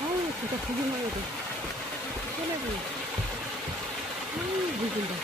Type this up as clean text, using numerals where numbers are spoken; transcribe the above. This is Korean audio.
아우, 진짜 보기만 해도 편해 보여. 아우, 물 준다.